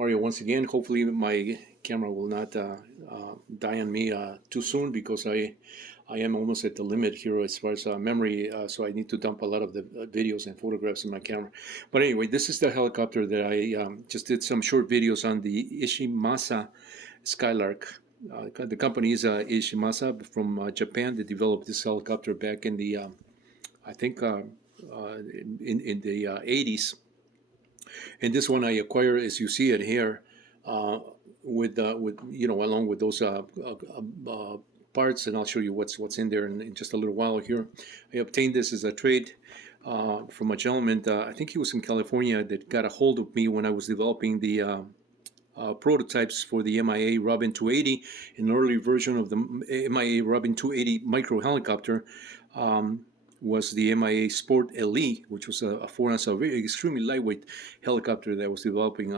Mario once again. Hopefully my camera will not die on me too soon, because I am almost at the limit here as far as memory, so I need to dump a lot of the videos and photographs in my camera. But anyway, this is the helicopter that I just did some short videos on, the Ishimasha Skylark. The company is Ishimasha from Japan. They developed this helicopter back in the, I think, in the 80s. And this one I acquired, as you see it here, with along with those parts, and I'll show you what's in there in just a little while here. I obtained this as a trade from a gentleman. I think he was in California, that got a hold of me when I was developing the prototypes for the MIA Robin 280, an early version of the MIA Robin 280 micro helicopter. Was the MIA Sport LE, which was a 4-ounce, a very extremely lightweight helicopter that I was developing,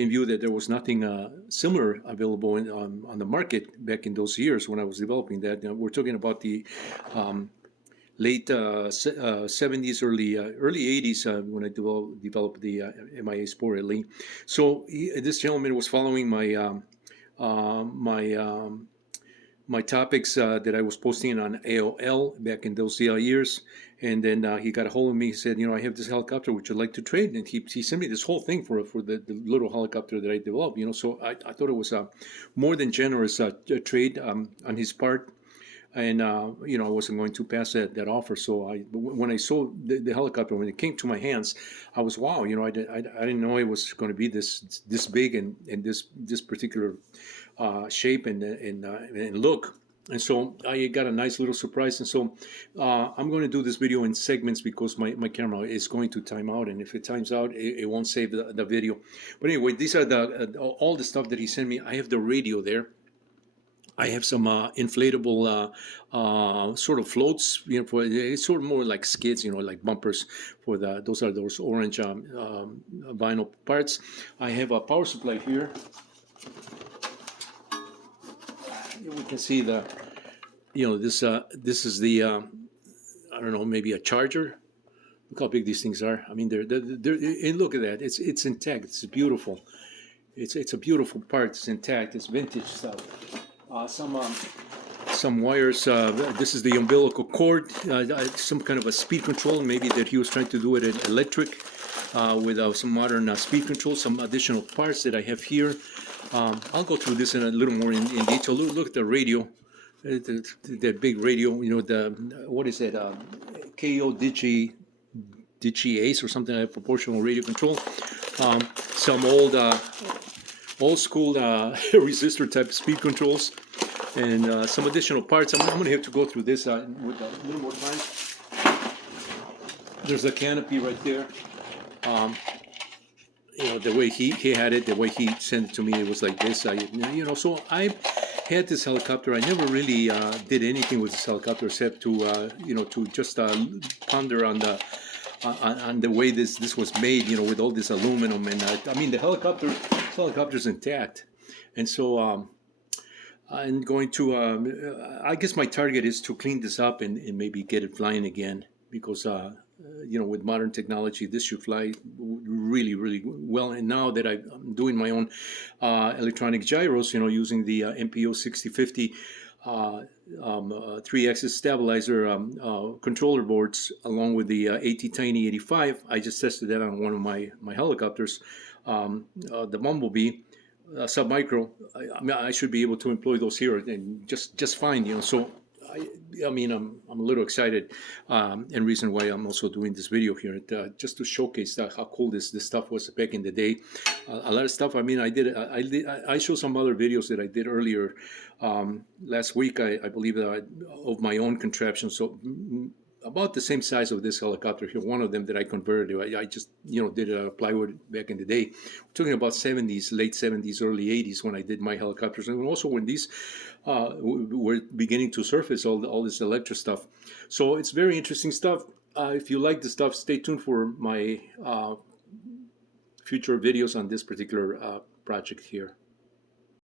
in view that there was nothing similar available on the market back in those years when I was developing that. Now, we're talking about the late 70s, early 80s, when I developed the MIA Sport LE. So this gentleman was following my topics that I was posting on AOL back in those years, and then he got a hold of me. He said, I have this helicopter, would you like to trade? And he sent me this whole thing for the little helicopter that I developed. So I thought it was a more than generous trade on his part, and I wasn't going to pass that offer. So when I saw the helicopter, when it came to my hands, I was wow. I didn't know it was going to be this big and this particular shape and look. And so I got a nice little surprise. And so I'm going to do this video in segments, because my camera is going to time out, and if it times out, it won't save the video. But anyway, these are all the stuff that he sent me. I have the radio there. I have some inflatable sort of floats, for it's sort of more like skids, like bumpers for those orange vinyl parts. I have a power supply here. We can see this is the I don't know, maybe a charger. Look how big these things are. I mean, they're and look at that. It's intact. It's beautiful. It's a beautiful part. It's intact. It's vintage stuff. Some wires. This is the umbilical cord. Some kind of a speed control. Maybe that he was trying to do it electric with some modern speed control. Some additional parts that I have here. I'll go through this in a little more in detail. Look at the radio, that big radio. What is it? KO Digi Ace or something like proportional radio control. Some old school resistor type speed controls, and some additional parts. I'm going to have to go through this with a little more time. There's a canopy right there. The way he had it, the way he sent it to me, it was like this. So I had this helicopter. I never really did anything with this helicopter except to just ponder on the way this was made, with all this aluminum, and I mean the helicopter's intact, and so I'm going to. I guess my target is to clean this up and maybe get it flying again, because. With modern technology, this should fly really, really well. And now that I'm doing my own electronic gyros, using the MPO 6050 3-axis stabilizer controller boards, along with the AT Tiny 85, I just tested that on one of my helicopters, the Bumblebee Submicro. I should be able to employ those here and just fine. So. I mean, I'm a little excited, and reason why I'm also doing this video here, just to showcase how cool this stuff was back in the day. A lot of stuff. I mean, I showed some other videos that I did earlier last week. I believe of my own contraption. So about the same size of this helicopter here. One of them that I converted. I just did a plywood back in the day. We're talking about 70s, late 70s, early 80s when I did my helicopters, and also when these were beginning to surface all this electric stuff. So it's very interesting stuff. If you like the stuff, stay tuned for my future videos on this particular project here.